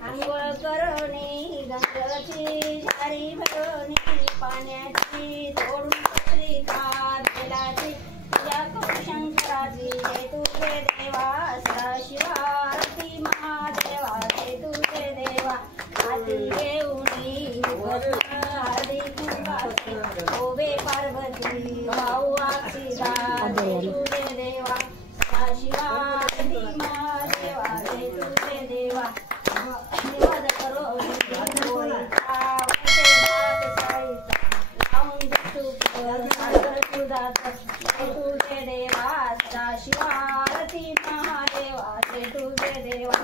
आंघोळ करोनी गंगाची झारी भरोनी पाण्याची तोडून बेलाची तुझ्या शंकराची जय तुझे देवा सदाशिवारती महादेवा जय तुझे देवा आधी घेऊनी हळदी कुंकाची ओबे पार्वती भाऊ अक्षिदा जय तुझे देवा सदाशिवारती महादेवा जय तुझे देवा निवाद करो तुझे देवा सदाशिवारती महादेवा जय तुझे देवा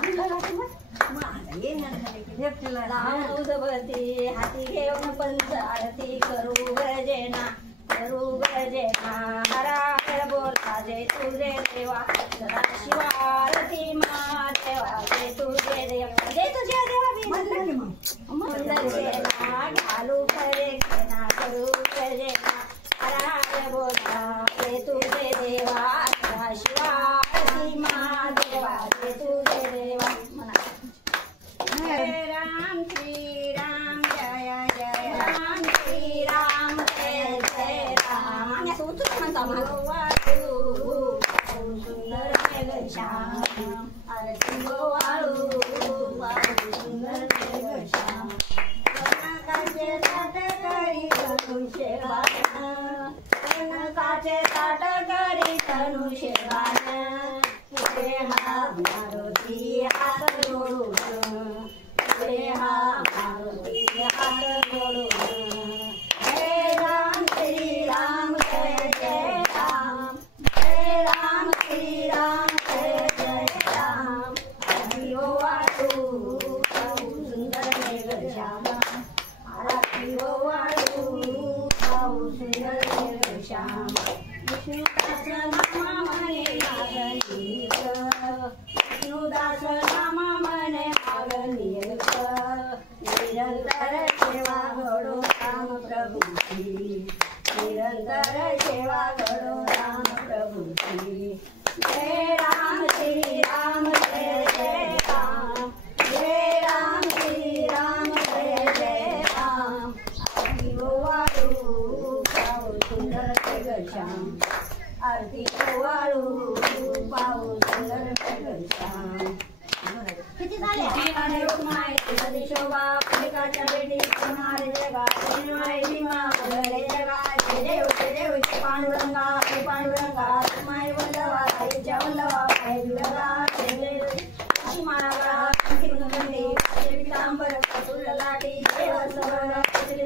उदबती हाती घेऊन पंच आरती करू गजना हरा हर बोला जय तुझे देवा सदाशिवारती महादेवा जय तुझे देवा जय तुझे देवा मंदर घालू खरे घना करू गजना हरा हर बोला जय तुझे देवा सदाशिवारती महादेवा जय तुझे देवा राम श्री राम जय जय राम श्री राम जय जय राम सुंदर श्याम आरती गोवाळू सुंदर श्याम कनकाचे ताट करी धनुष्य बाण कनकाचे ताट करी धनुष्य बाण तुझे हा मारुती हात जोडून मारुती हात जोडून जय राम श्री राम जय जय राम जय राम श्री राम जय जय राम आरती ओवाळू सुंदर मेघश्याम आरती ओवाळू सुंदर मेघश्याम विष्णुदास नामा म्हणे मागणीक विष्णुदास नामा म्हणे मागणीक निरंतर सेवा घडो राम प्रभूची निरंतर सेवा घडो राम प्रभूची जय राम श्री राम जय जय राम जय राम श्री राम जय जय राम आरती ओवाळू सुंदर मेघश्याम आरती ओवाळू पाहू सुंदर मेघश्याम किती झाले शोभा पलिकाच्या बेटी होणारे जगा भीमा वगैरे जगा देव पांडुरंगा पांडुरंगा माय वल्लवा आईच्या वल्लवा पाय दुर्गा पितांबर लाटी देव सवर्ण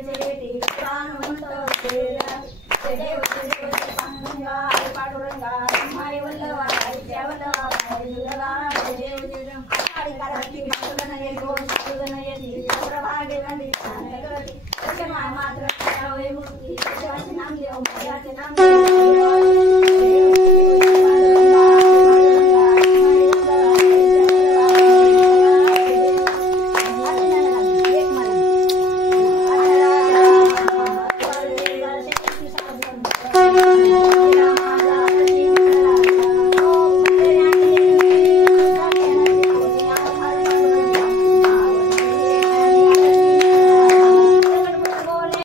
बेटी प्राण म्हणत देव पांडुरंगा पांडुरंगा माय वल्लवा आईच्या वल्लवा पाय दुर्गा मात्र मूर्ती नाम देव